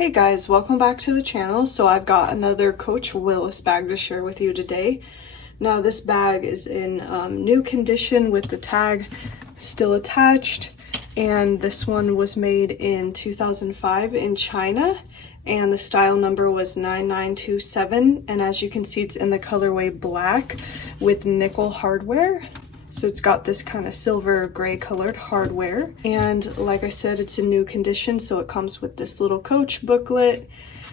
Hey guys, welcome back to the channel. So I've got another Coach Willis bag to share with you today. Now this bag is in new condition with the tag still attached, and this one was made in 2005 in China, and the style number was 9927, and as you can see it's in the colorway black with nickel hardware. So it's got this kind of silver gray colored hardware, and like I said, it's in new condition. So it comes with this little Coach booklet,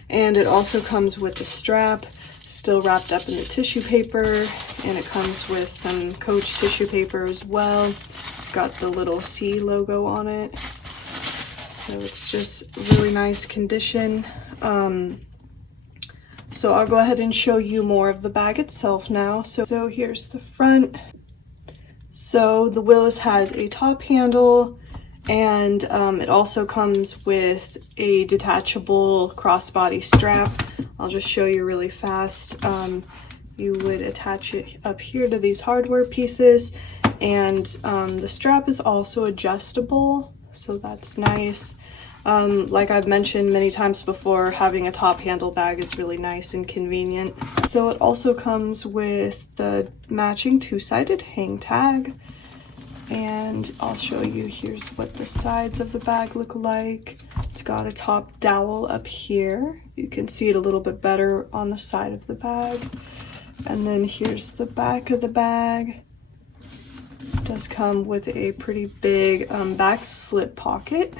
and it also comes with the strap still wrapped up in the tissue paper, and it comes with some Coach tissue paper as well. It's got the little C logo on it, so it's just really nice condition. So I'll go ahead and show you more of the bag itself now. So here's the front. So the Willis has a top handle, and it also comes with a detachable crossbody strap. I'll just show you really fast. You would attach it up here to these hardware pieces, and the strap is also adjustable, so that's nice. Like I've mentioned many times before, having a top handle bag is really nice and convenient. So it also comes with the matching two-sided hang tag, and I'll show you. Here's what the sides of the bag look like. It's got a top dowel up here. You can see it a little bit better on the side of the bag. And then here's the back of the bag. It does come with a pretty big back slip pocket.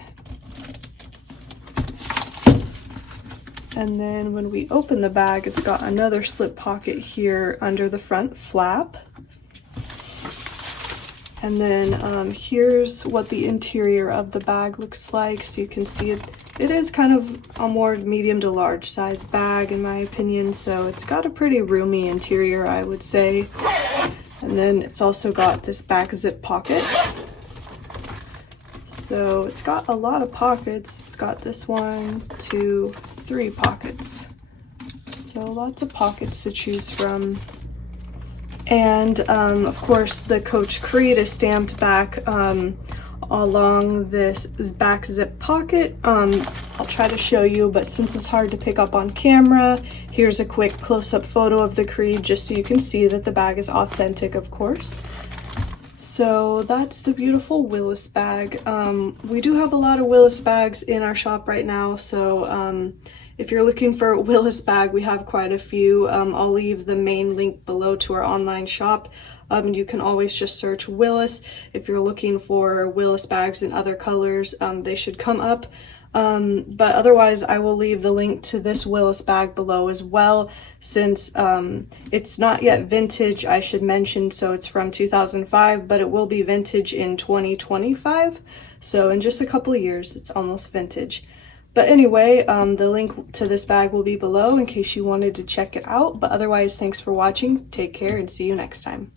And then when we open the bag, it's got another slip pocket here under the front flap. And then here's what the interior of the bag looks like. So you can see it is kind of a more medium to large size bag in my opinion. So it's got a pretty roomy interior, I would say. And then it's also got this back zip pocket. So it's got a lot of pockets. It's got this 1, 2, 3 pockets. So lots of pockets to choose from. And of course the Coach Creed is stamped back along this back zip pocket. I'll try to show you, but since it's hard to pick up on camera, here's a quick close-up photo of the Creed just so you can see that the bag is authentic, of course. So that's the beautiful Willis bag. We do have a lot of Willis bags in our shop right now, so if you're looking for a Willis bag, we have quite a few. I'll leave the main link below to our online shop. You can always just search Willis. If you're looking for Willis bags in other colors, they should come up. But otherwise, I will leave the link to this Willis bag below as well, since it's not yet vintage, I should mention. So it's from 2005, but it will be vintage in 2025. So in just a couple of years, it's almost vintage. But anyway, the link to this bag will be below in case you wanted to check it out. But otherwise, thanks for watching. Take care and see you next time.